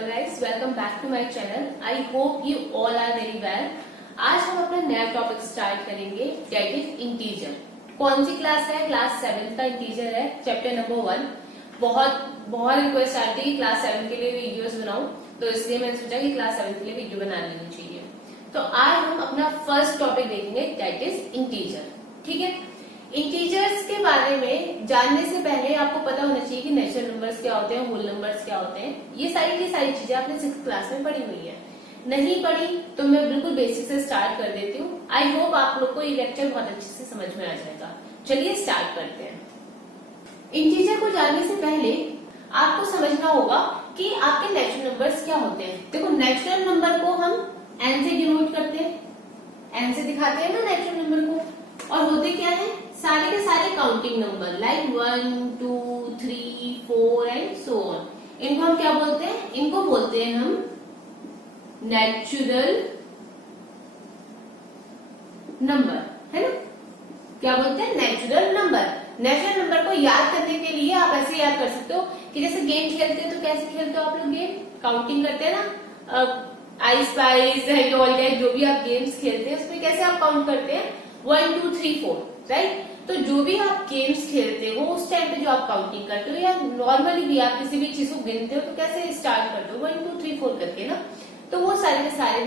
Hello guys, welcome back to my channel. I hope you all are very well. आज हम अपना नया topic start करेंगे, that is integer. कौन सी क्लास है? क्लास 7 का इंटीजर है, चैप्टर नंबर 1। बहुत रिक्वेस्ट आती है क्लास 7 के लिए वीडियोस बनाओ, तो इसलिए मैंने सोचा कि क्लास 7 के लिए वीडियो बना लेनी चाहिए। तो आज हम अपना फर्स्ट टॉपिक देखेंगे, दैट इज इंटीजर। ठीक है, इंटीजर्स के बारे में जानने से पहले आपको पता होना चाहिए कि नेचुरल नंबर्स क्या होते हैं, होल नंबर्स क्या होते हैं। ये सारी की सारी चीजें आपने 6th क्लास में पढ़ी हुई है। नहीं पढ़ी तो मैं बिल्कुल बेसिक से स्टार्ट कर देती हूँ। आई होप आप लोग को ये लेक्चर बहुत अच्छे से समझ में आ जाएगा। चलिए स्टार्ट करते हैं। इंटीजर को जानने से पहले आपको समझना होगा कि आपके नेचुरल नंबर्स क्या होते हैं। देखो, नेचुरल नंबर को हम एन से डिनोट करते हैं, एन से दिखाते हैं ना नेचुरल नंबर को। और होते क्या है? सारे के सारे counting number, like 1 2 3 4 and so on. इनको हम क्या बोलते हैं? इनको बोलते हैं हम नेचुरल नंबर, है ना? क्या बोलते हैं? Natural number. नेचुरल नंबर को याद करने के लिए आप ऐसे याद कर सकते हो कि जैसे गेम खेलते हो तो कैसे खेलते हो आप लोग? गेम काउंटिंग करते हैं ना, आई स्पाइस जो भी आप गेम्स खेलते हैं उसमें कैसे आप काउंट करते हैं? 1 2 3 4, राइट? तो जो भी आप गेम्स खेलते हो उस टाइम पे जो आप काउंटिंग करते हो, या नॉर्मली भी आप किसी भी चीज को गिनते हो तो कैसे स्टार्ट करते हो? 1 2 3 4 करके ना। तो वो सारे के सारे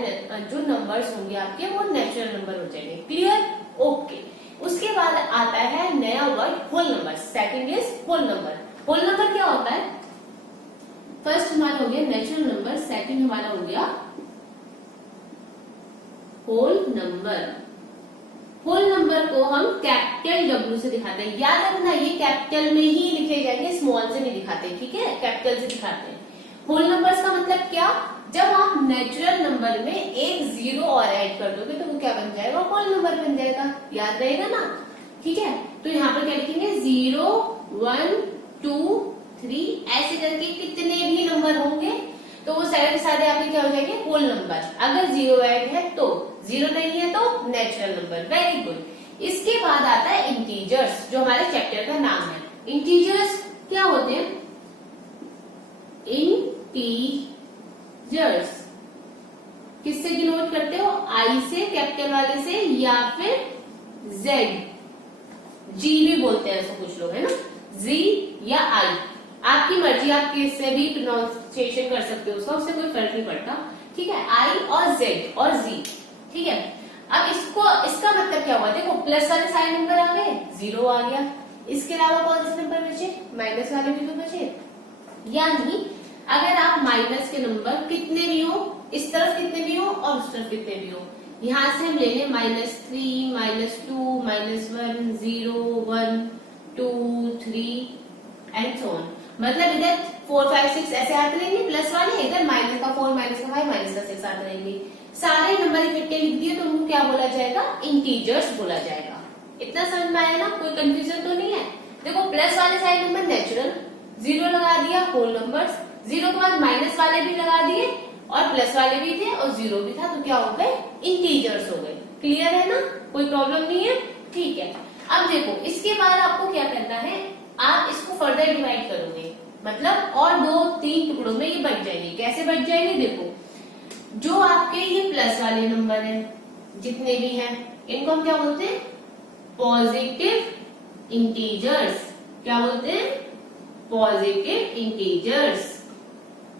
जो नंबर्स होंगे आपके, वो नेचुरल नंबर हो जाएंगे। क्लियर? ओके। उसके बाद आता है नया word, whole number. Second is whole number. Whole number क्या होता है? फर्स्ट हमारा हो गया नेचुरल नंबर, सेकंड हमारा हो गया होल नंबर। होल नंबर को हम कैपिटल W से दिखाते हैं। याद रखना, ये कैपिटल में ही लिखे जाएंगे, स्मॉल से नहीं दिखाते, ठीक है? कैपिटल से दिखाते हैं। होल नंबर्स का मतलब क्या? जब आप नेचुरल नंबर में एक जीरो और ऐड कर दोगे तो वो क्या बन जाएगा? होल नंबर बन जाएगा। याद रहेगा ना? ठीक है, तो यहाँ पर क्या लिखेंगे? 0 1 2 3 ऐसे करके कितने भी नंबर होंगे तो वो सारे आपके क्या हो जाएंगे? Whole number. अगर जीरो ऐड है तो, जीरो नहीं है तो नेचुरल नंबर। Very good. इसके बाद आता है इंटीजर्स, जो हमारे चैप्टर का नाम है। इंटीजर्स क्या होते हैं? इंटीजर्स किससे डिनोट करते हो? आई से, कैपिटल वाले से, या फिर जेड, जी भी बोलते हैं ऐसा कुछ लोग, है ना? जी या आई, आपकी मर्जी, आप किससे भी प्रोनाउंसिएशन कर सकते हो उसका, उससे कोई फर्क नहीं पड़ता। ठीक है, आई और जेड और जी। ठीक है, अब इसका मतलब क्या हुआ? देखो, प्लस वाले सारे नंबर आ गए, जीरो आ गया। इसके अलावा कौन से नंबर बचे? माइनस वाले भी तो बचे। यानी अगर आप माइनस के नंबर कितने भी हो, इस तरफ कितने भी हो और उस तरफ कितने भी हो, यहां से हम ले लें -3 -2 -1 0 1 2 3 एंड सो ऑन। मतलब इधर 4 5 6 ऐसे आते रहेंगे प्लस वाले, इधर माइनस का 4 माइनस का 5 माइनस का 6 आते रहेंगे। सारे नंबर इकट्ठे लिख दिए तो उनको क्या बोला जाएगा? इंटीजर्स बोला जाएगा। इतना समझ में आया ना? कोई कंफ्यूजन तो नहीं है? देखो, प्लस वाले सारे नंबर नेचुरल, जीरो लगा दिया होल नंबर्स, जीरो के बाद माइनस वाले भी लगा दिए और प्लस वाले भी थे और जीरो भी था, तो क्या हो गए? इंटीजर्स हो गए। क्लियर है ना? कोई प्रॉब्लम नहीं है? ठीक है। अब देखो, इसके बाद आपको क्या करना है? आप इसको फर्दर डिवाइड करोगे, मतलब और 2-3 टुकड़ों में ये बच जाएंगे। कैसे बच जाएंगे? देखो, जो आपके ये प्लस वाले नंबर हैं, जितने भी हैं, इनको हम क्या बोलते हैं? Positive integers. क्या बोलते हैं? Positive integers.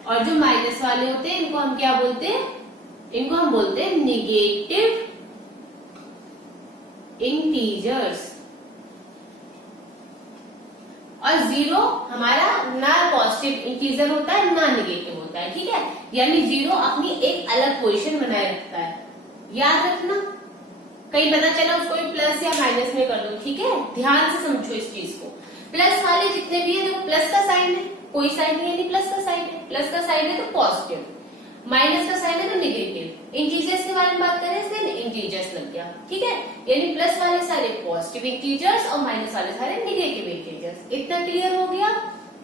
और जो माइनस वाले होते हैं इनको हम क्या बोलते हैं? इनको हम बोलते हैं निगेटिव इंटीजर्स। और जीरो हमारा ना पॉजिटिव इंटीजर होता है ना निगेटिव होता है। ठीक है, यानी जीरो अपनी एक अलग पोजीशन बनाए रखता है। याद रखना, कहीं पता चला उसको भी प्लस या माइनस में कर दो। ठीक है, ध्यान से समझो इस चीज को। प्लस वाले जितने भी है, देखो प्लस का साइन है, कोई साइन नहीं है, प्लस का साइन है। प्लस का साइन है तो पॉजिटिव, माइनस का साइन है तो निगेटिव। इंटीजर्स के बारे में बात करें इसलिए इंटीजर्स लग गया। ठीक है, यानी प्लस वाले सारे पॉजिटिव इंटीजर्स और माइनस वाले सारे निगेटिव इंटीजर्स। इतना क्लियर हो गया?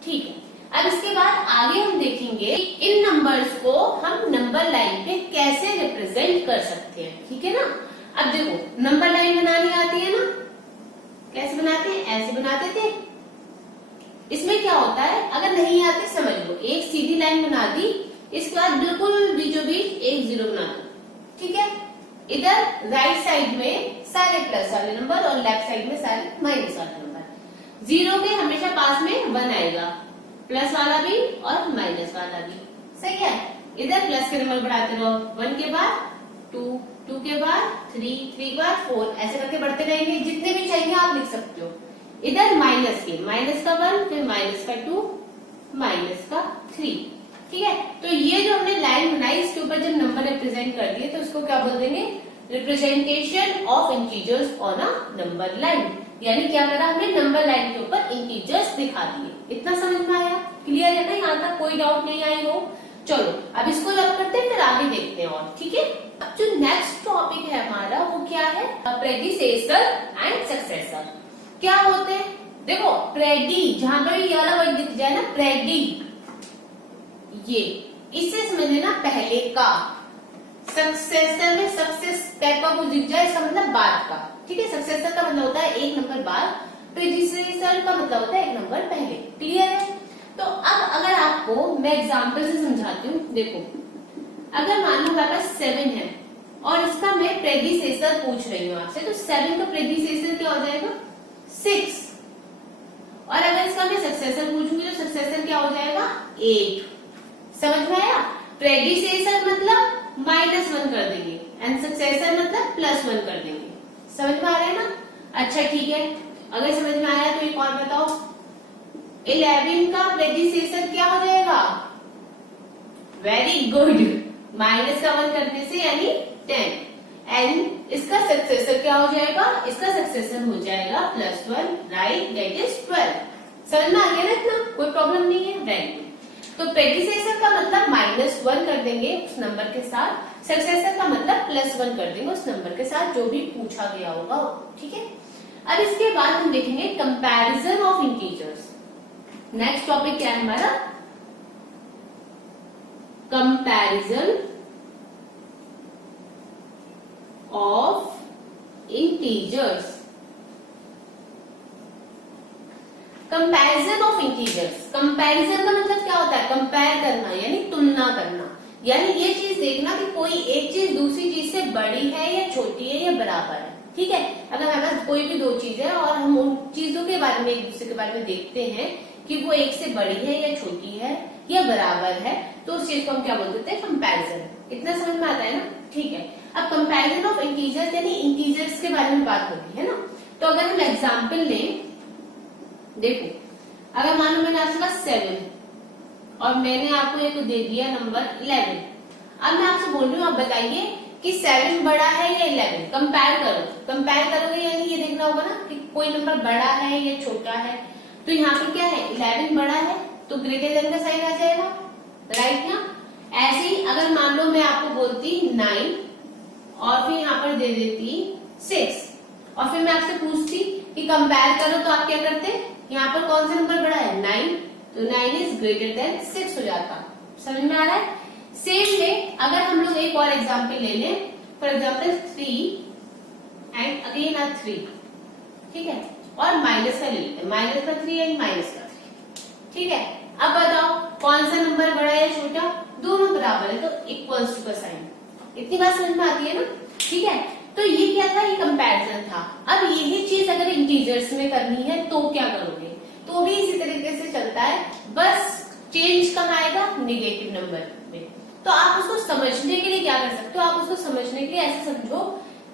ठीक है। अब इसके बाद आगे हम देखेंगे इन नंबर्स को हम नंबर लाइन पे कैसे रिप्रेजेंट कर सकते हैं। ठीक है ना? अब देखो, नंबर लाइन बनानी आती है ना? कैसे बनाते हैं? ऐसे बनाते थे। इसमें क्या होता है, अगर नहीं आती समझ लो, एक सीधी लाइन बना दी, इसके बाद बिल्कुल बीचों बीच एक जीरो बना दो, ठीक है। इधर राइट साइड में सारे प्लस वाले नंबर और लेफ्ट साइड में सारे माइनस वाले नंबर। जीरो के हमेशा पास में 1 आएगा, प्लस वाला भी और माइनस वाला भी, सही है। इधर प्लस के नंबर बढ़ाते रहो, 1 के बाद 2, 2 के बाद 3, 3 के बाद 4, ऐसे करके बढ़ते रहेंगे, जितने भी चाहिए आप लिख सकते हो। इधर माइनस के, माइनस का 1, फिर माइनस का 2, माइनस का 3, ठीक है। तो ये जो हमने लाइन बनाई, इसके ऊपर जब नंबर रिप्रेजेंट कर दिए तो उसको क्या बोल देंगे, representation of integers on a number line. यानी क्या करा हमने, नंबर लाइन के ऊपर इंटीजर्स दिखा दिए। इतना समझ में आया, क्लियर है ना, यहाँ तक कोई डाउट नहीं आई हो। चलो अब इसको रब करते हैं, फिर आगे देखते हैं और, ठीक है। अब जो नेक्स्ट टॉपिक है हमारा वो क्या है, प्रेडिसेसर एंड सक्सेसर। क्या होते हैं, देखो प्रेडी, जहां पर ये वाला वर्ड दिख जाए ना, प्रेडी, ये इससे समझ लेना पहले का। सक्सेसर में सक्सेस टाइप का कुछ दिख जाए, इसका मतलब बाद का, ठीक है। सक्सेसर का मतलब होता है एक नंबर बाद, प्रेडिसेसर का मतलब होता है एक नंबर पहले, क्लियर है। तो अब अगर आपको मैं एग्जांपल से समझाती हूँ, देखो अगर मान लो मेरे पास 7 है और इसका मैं प्रेडिसेसर पूछ रही हूँ आपसे, तो 7 का प्रेडिसेसर क्या हो जाएगा, 6। और अगर इसका मैं सक्सेसर पूछूंगी तो सक्सेसर क्या हो जाएगा, 8। समझ में आया। प्रेडिसेसर मतलब -1 कर देंगे एंड सक्सेसर मतलब +1 कर देंगे। समझ में आ रहा है ना। अच्छा ठीक है, अगर समझ में आया तो एक और बताओ, 11 का प्रेडिसेसर क्या हो जाएगा, वेरी गुड, -1 करने से यानी 10। एंड इसका सक्सेसर क्या हो जाएगा, इसका सक्सेसर हो जाएगा +1, राइट, दैट इज 12। समझ में आ गया ना इतना, कोई प्रॉब्लम नहीं है, वेरी गुड। तो प्रेडिसेसर का मतलब -1 कर देंगे उस नंबर के साथ, सक्सेसर का मतलब +1 कर देंगे उस नंबर के साथ जो भी पूछा गया होगा, ठीक है। अब इसके बाद हम देखेंगे comparison of integers. Next topic क्या है हमारा, comparison of integers. Comparison of integers, comparison का मतलब क्या होता है, कंपेयर करना यानी तुलना करना। यानी ये चीज देखना कि कोई एक चीज दूसरी चीज से बड़ी है या छोटी है या बराबर है, ठीक है। अगर हमारे पास कोई भी दो चीजें हैं और हम उन चीजों के बारे में, एक दूसरे के बारे में देखते हैं कि वो एक से बड़ी है या छोटी है या बराबर है, तो उस चीज को हम क्या बोल देते हैं, कंपैरिजन। इतना समझ में आता है ना, ठीक है। अब कंपैरिजन ऑफ इंटीजर्स यानी इंटीजर्स के बारे में बात होगी, है ना। तो अगर हम एग्जाम्पल लें, देखो अगर मान लो मैंने आपके पास 7 और मैंने आपको एक दे दिया नंबर 11। अब मैं आपसे बोल रही हूँ, आप बताइए कि 7 बड़ा है या 11, कंपेयर करो। कंपेयर करोगे यानी ये देखना होगा ना कि कोई नंबर बड़ा है या छोटा है। तो यहाँ पर क्या है, 11 बड़ा है तो ग्रेटर देन का साइन आ जाएगा, राइट ना। ऐसे ही अगर मान लो मैं आपको बोलती 9 और फिर यहाँ पर दे देती 6 और फिर मैं आपसे पूछती कि कंपेयर करो, तो आप क्या करते, यहाँ पर कौन सा नंबर बड़ा है, 9, तो 9 इज ग्रेटर देन 6 हो जाता। समझ में आ रहा है। सेम वे अगर हम लोग एक और एग्जांपल ले लें, फॉर एग्जांपल 3 एंड अगेन 3, ठीक है, और माइनस का ले लेते हैं, माइनस का 3 एंड माइनस का 3, ठीक है। अब बताओ कौन सा नंबर बड़ा है या छोटा, दोनों बराबर है तो इक्वल्स टू का साइन। इतनी बात समझ में आती है ना, ठीक है। तो ये क्या था, ये कंपैरिजन था। अब यही चीज अगर इंटीजर्स में करनी है तो क्या करोगे, तो भी इसी तरीके से चलता है, बस चेंज कहाँ आएगा, नेगेटिव नंबर में। तो आप उसको समझने के लिए क्या कर सकते हो, आप उसको समझने के लिए ऐसे समझो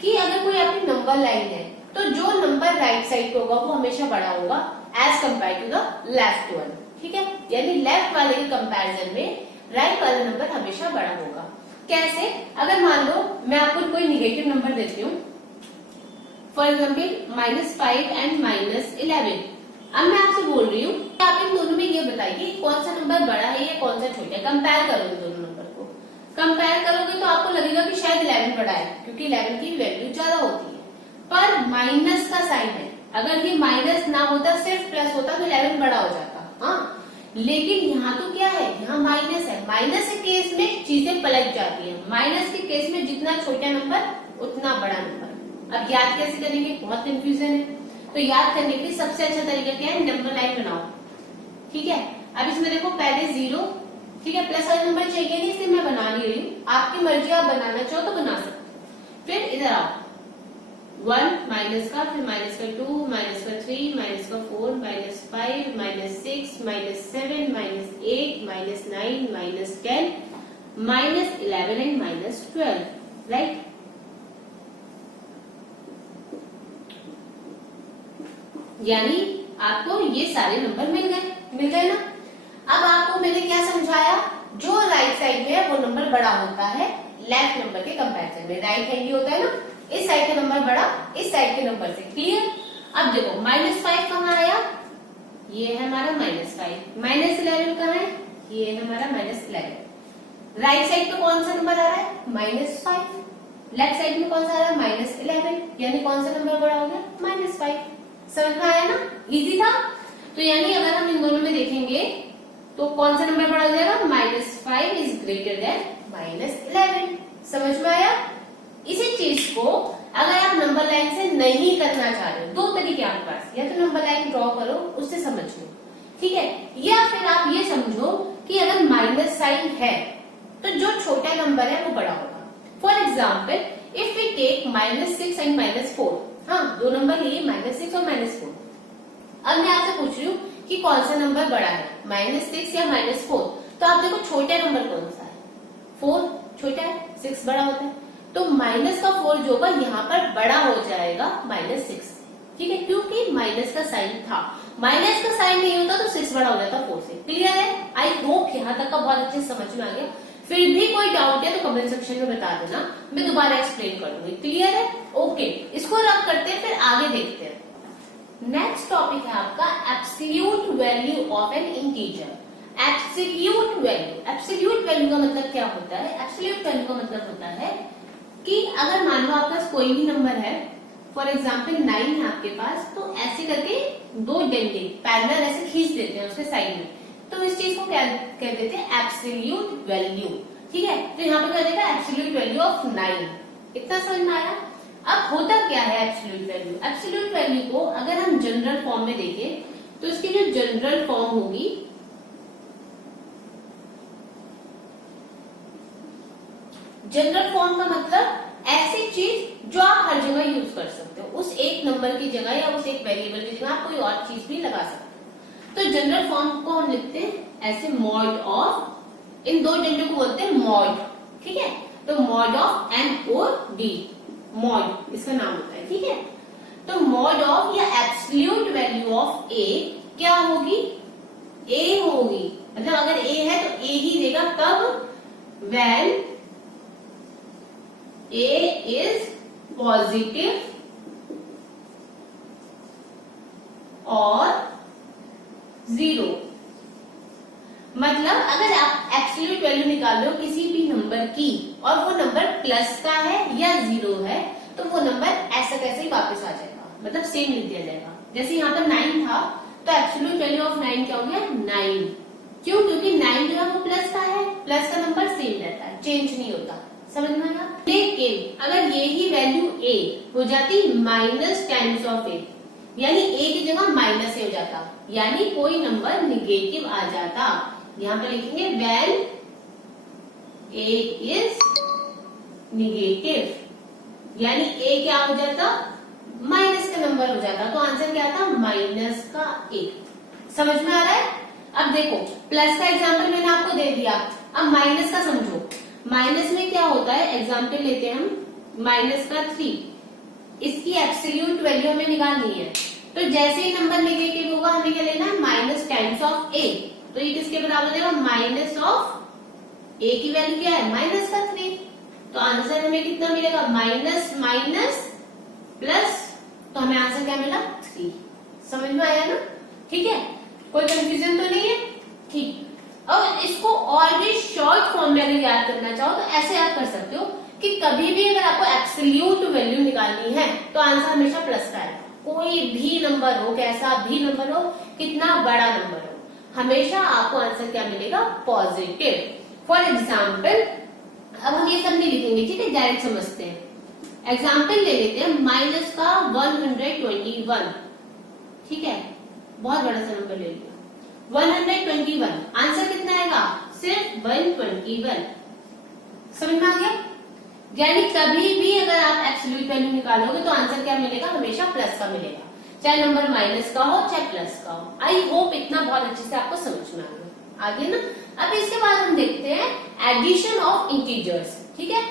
कि अगर कोई आपकी नंबर लाइन है तो जो नंबर राइट साइड पे होगा वो हमेशा बड़ा होगा as compare to the left one, ठीक है। यानी लेफ्ट वाले के कंपैरिजन में राइट वाला नंबर हमेशा बड़ा होगा। कैसे, अगर मान लो मैं आपको कोई निगेटिव नंबर देती हूँ, फॉर एग्जाम्पल -5 एंड -11। अब मैं आपसे बोल रही हूँ आप इन दोनों में ये बताइए कौन सा नंबर बड़ा है या कौन सा छोटा है। कंपेयर करोगे दोनों नंबर को, कंपेयर करोगे तो आपको लगेगा कि शायद 11 बड़ा है क्योंकि 11 की वैल्यू ज्यादा होती है, पर माइनस का साइन है। अगर ये माइनस ना होता, सिर्फ प्लस होता तो 11 बड़ा हो जाता, हाँ। लेकिन यहाँ तो क्या है, यहाँ माइनस है। माइनस के केस में चीजें पलट जाती हैं। माइनस के केस में जितना छोटा नंबर उतना बड़ा नंबर। अब याद कैसे करेंगे, बहुत कंफ्यूजन है। तो याद करने के लिए सबसे अच्छा तरीका क्या है, नंबर लाइन बनाओ, ठीक है। अब इसमें देखो पहले 0, ठीक है, प्लस वाला नंबर चाहिए नहीं इसलिए मैं बना नहीं रही हूँ, आपकी मर्जी, आप बनाना चाहो तो बना सकते हो। फिर इधर आओ, 1 माइनस का, फिर माइनस का 2, माइनस का 3, माइनस का 4, minus 5, minus 6, minus 7, minus 8, minus 9, minus 10, minus 11 and minus 12, right. यानी आपको ये सारे नंबर मिल गए ना। अब आपको मैंने क्या समझाया, जो राइट साइड में है वो नंबर बड़ा होता है लेफ्ट नंबर के कंपैरिजन में। राइट हैंड होता है ना, इस साइड का नंबर बड़ा इस साइड के नंबर से, क्लियर। अब देखो -5 कहाँ आया, ये है हमारा -5, -11 कहाँ है, ये है हमारा -11। राइट साइड पे कौन सा नंबर आ रहा है, -5, लेफ्ट साइड में कौन सा आ रहा है, -11, यानी कौन सा नंबर बड़ा हो गया, -5। समझ में आया ना, इजी था। तो यानी अगर हम इन दोनों में देखेंगे तो कौन सा नंबर बड़ा हो जाएगा, -5 इज ग्रेटर देन -11। समझ में आया। इसी चीज को अगर आप नंबर लाइन से नहीं करना चाह रहे हो, दो तरीके आपके पास, या तो नंबर लाइन ड्रॉ करो उससे समझ लो, ठीक है, या फिर आप ये समझो कि अगर माइनस साइन है तो जो छोटा नंबर है वो बड़ा होगा। For example if we take -6 and -4, हाँ दो नंबर लिए -6 और -4। अब मैं आपसे पूछ रही हूँ कि कौन सा नंबर बड़ा है, -6 या -4। तो आप देखो छोटा नंबर कौन सा है, 4 छोटा है, 6 बड़ा होता है। तो माइनस का 4 जो होगा यहाँ पर बड़ा हो जाएगा -6, ठीक है, क्योंकि माइनस का साइन था। माइनस का साइन नहीं होता तो 6 बड़ा हो जाता 4 से। क्लियर है, आई होप यहाँ तक का बहुत अच्छे से समझ में आ गया। फिर भी कोई डाउट है तो कमेंट सेक्शन में बता देना, मैं दोबारा एक्सप्लेन करूंगी। क्लियर है, ओके, इसको रब करते हैं, फिर आगे देखते हैं। नेक्स्ट टॉपिक है आपका absolute value of N integer. Absolute value, absolute value का मतलब क्या होता है, एब्सोल्यूट वैल्यू का मतलब होता है कि अगर मान लो आपके पास कोई भी नंबर है, फॉर एग्जाम्पल 9 है आपके पास, तो ऐसे करके दो डंडे पैरेलल ऐसे खींच देते हैं उसके साइड में, तो इस चीज को क्या कह देते हैं, एब्सोल्यूट वैल्यू, ठीक है। तो यहाँ पे क्या देगा, एब्सोल्यूट वैल्यू ऑफ 9। इतना समझ में आया। अब होता क्या है एब्सोल्यूट वैल्यू, एब्सोल्यूट वैल्यू को अगर हम जनरल फॉर्म में देखें तो इसकी जो जनरल फॉर्म होगी, जनरल फॉर्म का मतलब ऐसी चीज जो आप हर जगह यूज कर सकते हो, उस एक नंबर की जगह या उस एक वेरिएबल की जगह आप कोई और चीज भी लगा सकते हो। तो जनरल फॉर्म को हम लिखते हैं ऐसे, मॉड ऑफ, इन दो डंडों को बोलते हैं मॉड, ठीक है। तो मॉड ऑफ MOD, मॉड इसका नाम होता है, ठीक है। तो मॉड ऑफ या एब्सोल्यूट वैल्यू ऑफ A क्या होगी, A होगी, मतलब अगर A है तो A ही देगा, कब, when A is positive और 0। मतलब अगर आप एब्सोल्यूट वैल्यू निकाल रहे हो किसी भी नंबर की और वो नंबर प्लस का है या 0 है, तो वो नंबर ऐसा कैसे ही वापस आ जाएगा, मतलब सेम लिख दिया जाएगा। जैसे यहाँ पर 9 था तो एब्सोल्यूट वैल्यू ऑफ 9 क्या हो गया, 9। क्यों, क्योंकि 9 जो है वो प्लस का है, प्लस का नंबर सेम रहता है, चेंज नहीं होता। समझ में आया। लेकिन अगर ये ही वैल्यू A हो जाती माइनस टाइम्स ऑफ A, यानी A की जगह माइनस A हो जाता, यानी कोई नंबर निगेटिव आ जाता। यहाँ पे लिखेंगे when A is निगेटिव, यानी A क्या हो जाता, माइनस का नंबर हो जाता। तो आंसर क्या था, -1। समझ में आ रहा है। अब देखो प्लस का एग्जाम्पल मैंने आपको दे दिया, अब माइनस का समझो। माइनस में क्या होता है, एग्जाम्पल लेते हैं हम, -3, इसकी एब्सोल्यूट वैल्यू हमें निकालनी है। तो जैसे ही नंबर नेगेटिव होगा हमें क्या लेना है, माइनस टाइम्स ऑफ A। तो ये किसके बराबर देगा, माइनस ऑफ A की वैल्यू क्या है, -3। तो आंसर हमें कितना मिलेगा, माइनस माइनस प्लस, तो हमें आंसर क्या मिला, 3। समझ में आया ना, ठीक है, कोई कंफ्यूजन तो नहीं है, ठीक। और इसको और भी शॉर्ट फॉर्म में अगर याद करना चाहो तो ऐसे याद कर सकते हो कि कभी भी अगर आपको एब्सोल्यूट वैल्यू निकालनी है तो आंसर हमेशा प्लस का आएगा। कोई भी नंबर हो, कैसा भी नंबर हो, कितना बड़ा नंबर हो, हमेशा आपको आंसर क्या मिलेगा, पॉजिटिव। फॉर एग्जाम्पल अब हम ये सब नहीं लिखेंगे, ठीक है, डायरेक्ट समझते हैं। एग्जाम्पल ले लेते हैं माइनस का 121, ठीक है, बहुत बड़ा सा नंबर ले लिया, 121। आंसर कितना आएगा, सिर्फ 121। समझ में आ गया? यानी कभी भी अगर आप एब्सोल्यूट वैल्यू निकालोगे तो आंसर क्या मिलेगा? हमेशा प्लस का मिलेगा, चाहे नंबर माइनस का हो चाहे प्लस का हो। आई होप इतना बहुत अच्छे से आपको समझ में आ गया। आगे ना, अब इसके बाद हम देखते हैं एडिशन ऑफ इंटीजर्स। ठीक है,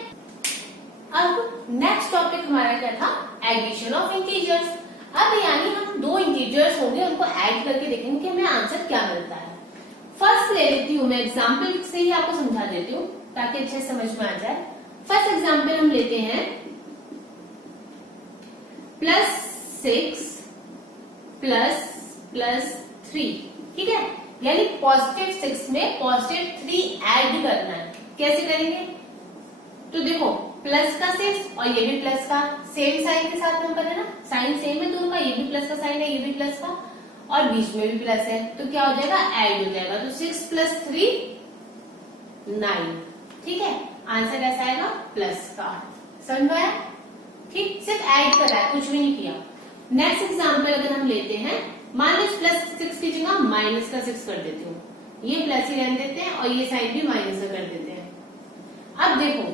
अब नेक्स्ट टॉपिक हमारा क्या था? Addition of integers. अब यानी हम दो इंटीजर्स होंगे, उनको ऐड करके देखेंगे कि हमें आंसर क्या मिलता है। फर्स्ट ले लेती हूँ मैं, एग्जाम्पल से ही आपको समझा देती हूँ ताकि अच्छे समझ में आ जाए। फर्स्ट एग्जाम्पल हम लेते हैं +6 ++3। ठीक है, यानी +6 में +3 ऐड करना है। कैसे करेंगे? तो देखो, प्लस का 6 और ये भी प्लस का, सेम साइन के साथ नंबर है ना, साइन सेम है दोनों का, ये भी प्लस का साइन है, ये भी प्लस का, और बीच में भी प्लस है, तो क्या हो जाएगा? ऐड हो जाएगा। तो 6 + 3 9। ठीक है, आंसर ऐसा आएगा प्लस का। समझ में आया? ठीक, सिर्फ ऐड करा है, कुछ भी नहीं किया। नेक्स्ट एग्जाम्पल अगर हम लेते हैं, मान लो +6 की जगह -6 कर देती हूँ, ये प्लस ही रहने देते हैं और ये साइन भी माइनस कर देते हैं। अब देखो,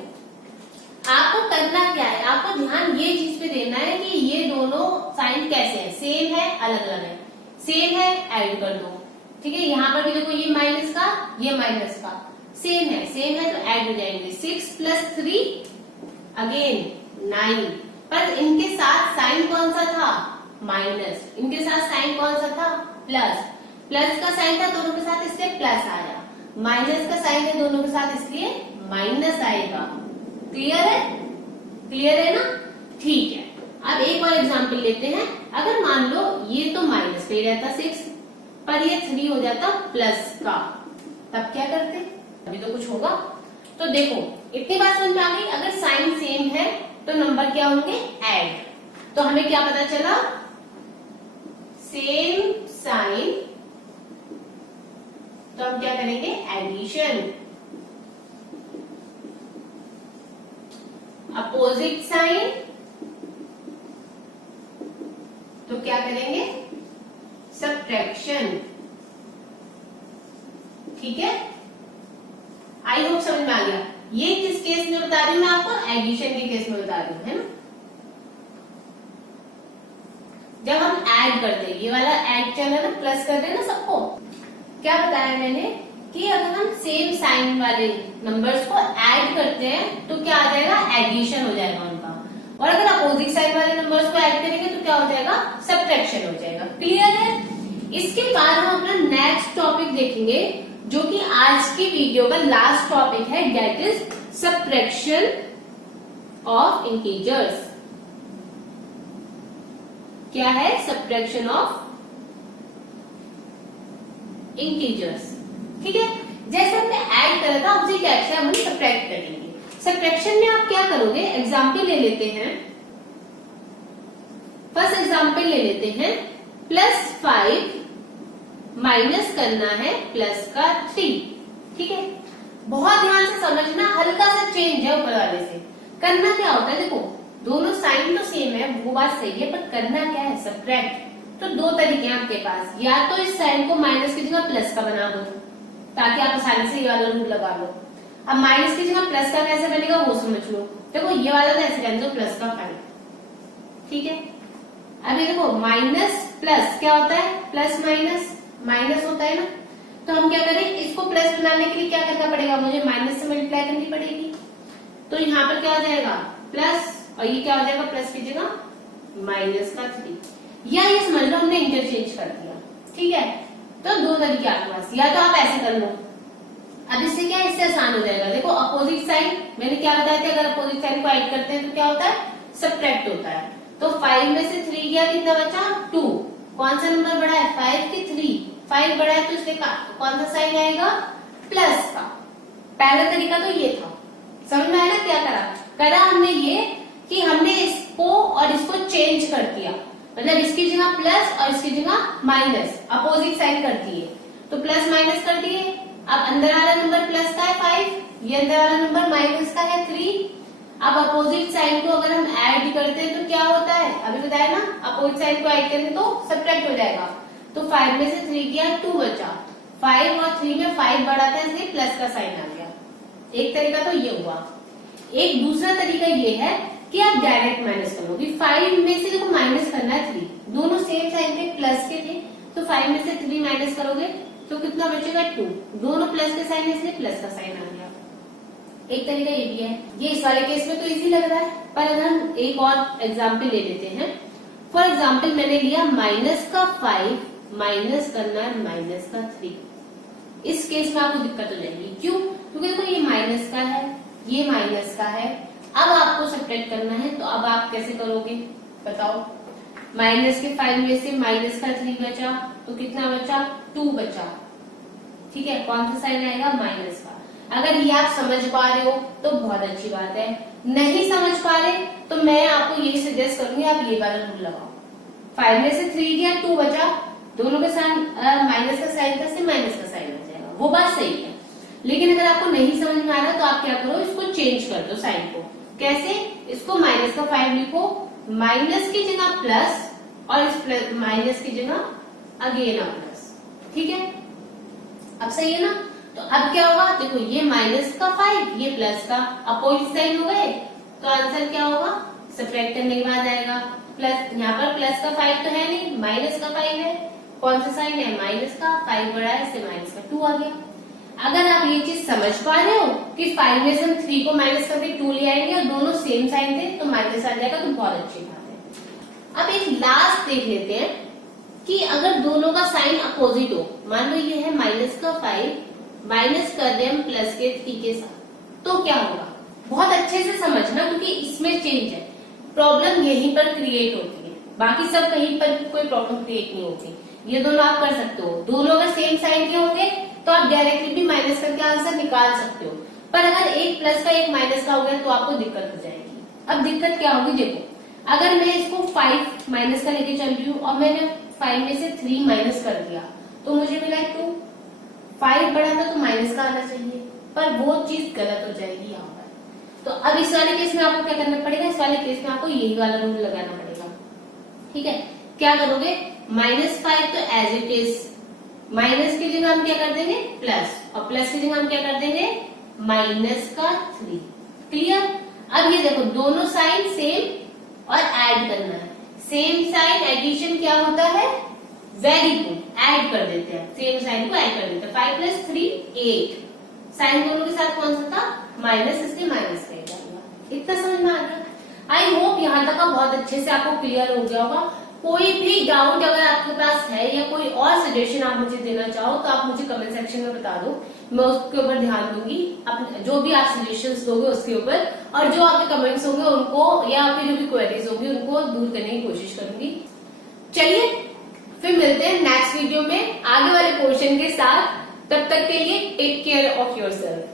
आपको करना क्या है? आपको ध्यान ये चीज पे देना है कि ये दोनों साइन कैसे है, सेम है अलग अलग है। सेम है ऐड कर दो। ठीक है, यहाँ पर भी देखो, ये माइनस का ये माइनस का, सेम है तो ऐड हो जाएंगे। 6 + 3 अगेन 9, पर इनके साथ साइन कौन सा था? माइनस। इनके साथ साइन कौन सा था? प्लस। प्लस का साइन था दोनों के साथ, इसलिए प्लस आया। माइनस का साइन है दोनों के साथ, इसलिए माइनस आएगा। क्लियर है? क्लियर है ना? ठीक है, अब एक और एग्जांपल लेते हैं। अगर मान लो ये तो माइनस पे ही रहता 6, पर ये 3 हो जाता प्लस का, तब क्या करते? अभी तो कुछ होगा। तो देखो, इतनी बात समझ में आ गई। अगर साइन सेम है तो नंबर क्या होंगे? ऐड। तो हमें क्या पता चला? सेम साइन, तो हम क्या करेंगे? एडिशन। अपोजिट साइन, तो क्या करेंगे? सब्ट्रैक्शन। ठीक है, आई होप समझ में आ गया। ये किस केस में बता रही हूँ मैं आपको? एडिशन के केस में बता रही हूँ, है ना। जब हम ऐड करते हैं, ये वाला ऐड चल रहा है ना, प्लस कर रहे हैं ना सबको। क्या बताया मैंने कि अगर हम सेम साइन वाले नंबर्स को ऐड करते हैं तो क्या आ जाएगा? एडिशन हो जाएगा उनका। और अगर अपोजिट साइन वाले नंबर्स को ऐड करेंगे तो क्या हो जाएगा? सब्ट्रैक्शन हो जाएगा। क्लियर है? इसके बाद हम अपना नेक्स्ट टॉपिक देखेंगे, जो कि आज की वीडियो का लास्ट टॉपिक है, that is subtraction of integers. क्या है? Subtraction of integers. ठीक है, जैसे हमने ऐड करा था उसी टाइप से हम सब्ट्रैक्ट करेंगे। सब्ट्रैक्शन में आप क्या करोगे? एग्जाम्पल ले लेते हैं। फर्स्ट एग्जाम्पल ले लेते हैं, +5 माइनस करना है +3। ठीक है, बहुत ध्यान से समझना, हल्का सा चेंज है ऊपर वाले से। करना क्या होता है? देखो, दोनों साइन तो सेम है, वो बात सही है, पर करना क्या है? सब्ट्रैक्ट। तो दो तरीके हैं आपके पास, या तो इस साइन को माइनस की जगह प्लस का बना दो ताकि आप आसानी से ये वाला रूल लगा लो। अब माइनस की जगह प्लस का कैसे बनेगा वो समझ लो। देखो, ये वाला तो ऐसे रहने दो, प्लस का 5। ठीक है, अभी देखो, माइनस प्लस क्या होता है? प्लस माइनस माइनस होता है ना। तो हम क्या करें? इसको प्लस बनाने के लिए क्या करना पड़ेगा? मुझे माइनस से मल्टीप्लाई करनी पड़ेगी। तो यहाँ पर क्या हो जाएगा? प्लस, और ये क्या हो जाएगा? प्लस की जगह -3। या ये समझ लो हमने इंटरचेंज कर दिया। ठीक है, तो दो तरीके आपके पास, या तो आप ऐसे कर लो। अब इससे क्या है? इससे आसान हो जाएगा। देखो, अपोजिट साइन मैंने क्या बताया था, अगर अपोजिट साइन को ऐड करते हैं तो क्या होता है? सब्ट्रैक्ट होता है। तो 5 में से 3 गया, कितना बचा? 2। कौन सा नंबर बड़ा है? 5 की 3। 5 बड़ा है तो इसलिए कौन सा साइन आएगा? प्लस का। पहला तरीका तो ये था। समझ में आया ना क्या करा हमने? ये कि हमने इसको और इसको चेंज कर दिया, मतलब इसकी जगह प्लस और इसकी जगह माइनस, अपोजिट साइन कर दिए। तो प्लस माइनस कर दिए। अब अंदर वाला नंबर प्लस का है 5, ये अंदर वाला नंबर माइनस का है 3। अब अपोजिट साइन को अगर हम ऐड करते हैं तो क्या होता है? अभी बताया ना, अपोजिट साइन को ऐड करेंगे तो सब्ट्रैक्ट हो जाएगा। तो 5 में से 3 गया, 2 बचा। 5 और 3 में 5 बड़ा था इसलिए प्लस का साइन आ गया। एक तरीका तो ये हुआ। एक दूसरा तरीका ये है कि आप डायरेक्ट माइनस कर लोगे। 5 में से देखो माइनस करना है 3, दोनों सेम साइन थे, प्लस के थे, तो 5 में से 3 माइनस करोगे तो कितना बचेगा 2, दोनों प्लस के साइन है इसलिए प्लस का साइन आ गया। एक तरीका ये भी है। ये इस वाले केस में तो इजी लग रहा है, पर अगर हम एक और एग्जाम्पल ले लेते हैं। फॉर एग्जाम्पल मैंने लिया माइनस का 5 माइनस करना है माइनस का 3। इस केस में आपको दिक्कत हो जाएगी। क्यों? क्योंकि देखो ये माइनस का है, ये माइनस का है, अब आपको सब्ट्रैक्ट करना है, तो अब आप कैसे करोगे बताओ। माइनस के 5 में से माइनस का 3 बचा तो कितना बचा 2 बचा, ठीक है। कौन सा साइन आएगा माइनस का। अगर ये आप समझ पा रहे हो तो बहुत अच्छी बात है, नहीं समझ पा रहे तो मैं आपको यही सजेस्ट करूंगी आप ये वाला रूल लगाओ। 5 में से 3 गया 2 बचा, दोनों के साइन माइनस का साइन था इसलिए माइनस का साइन आ जाएगा, वो बात सही है। लेकिन अगर आपको नहीं समझ में आ रहा तो आप क्या करो, इसको चेंज कर दो साइन को। कैसे? इसको माइनस का 5 लिखो, माइनस की जगह प्लस और इस माइनस की जगह अगेन आ प्लस, ठीक है। अब सही है ना। तो अब क्या होगा, देखो ये माइनस का 5 ये प्लस का अपोजिट साइन हो गए, तो आंसर क्या होगा सब्ट्रैक्ट करने के बाद आएगा प्लस। यहाँ पर प्लस का 5 तो है नहीं, माइनस का 5 है। कौन सा साइन है माइनस का, 5 बड़ा है इससे माइनस का 2 आ गया। अगर आप ये चीज समझ पा रहे हो कि 5 में से हम 3 को माइनस करके 2 ले आएंगे और दोनों सेम साइन थे तो माइनस आ जाएगा, तो बहुत अच्छी बात है। अब एक लास्ट देख लेते हैं कि अगर दोनों का साइन अपोजिट हो, मान लो ये है माइनस का 5 माइनस कर रहे हम प्लस के 3 के साथ, तो क्या होगा। बहुत अच्छे से समझना क्योंकि इसमें चेंज है, प्रॉब्लम यहीं पर क्रिएट होती है, बाकी सब कहीं पर कोई प्रॉब्लम क्रिएट नहीं होती। ये दोनों आप कर सकते हो, दोनों अगर सेम साइन के होंगे तो आप डायरेक्टली भी माइनस करके आंसर निकाल सकते हो, पर अगर एक प्लस का एक माइनस का हो गया तो आपको दिक्कत हो जाएगी। अब दिक्कत क्या होगी, देखो अगर मैं इसको 5 माइनस का लेके चल रही हूँ और मैंने 5 में से 3 माइनस कर दिया तो मुझे मिला 2। 5 बड़ा था तो माइनस का आना चाहिए, पर वो चीज गलत हो जाएगी यहाँ पर। तो अब इस वाले केस में आपको क्या करना पड़ेगा, इस वाले केस में आपको यही वाला रूल लगाना पड़ेगा, ठीक है। क्या करोगे, -5 तो एज इट इज, माइनस की जगह हम क्या कर देंगे प्लस, और प्लस की जगह हम क्या कर देंगे माइनस का 3। क्लियर। अब ये देखो दोनों साइन सेम और ऐड करना है। सेम साइन एडिशन क्या होता है, वेरी गुड, ऐड कर देते हैं, सेम साइन को ऐड कर देते हैं। 5 + 3 8, साइन दोनों के साथ कौन सा था माइनस, इसलिए माइनस का जाएगा। इतना समझ में आ गया। आई होप यहाँ तक का बहुत अच्छे से आपको क्लियर हो गया होगा। कोई भी डाउट अगर आपके पास है या कोई और सजेशन आप मुझे देना चाहो तो आप मुझे कमेंट सेक्शन में बता दो, मैं उसके ऊपर ध्यान दूंगी। जो भी आप सजेशंस दोगे उसके ऊपर, और जो आपके कमेंट्स होंगे उनको या आपकी जो भी क्वेरीज होगी उनको दूर करने की कोशिश करूंगी। चलिए फिर मिलते हैं नेक्स्ट वीडियो में आगे वाले पोर्शन के साथ। तब तक के लिए टेक केयर ऑफ योरसेल्फ।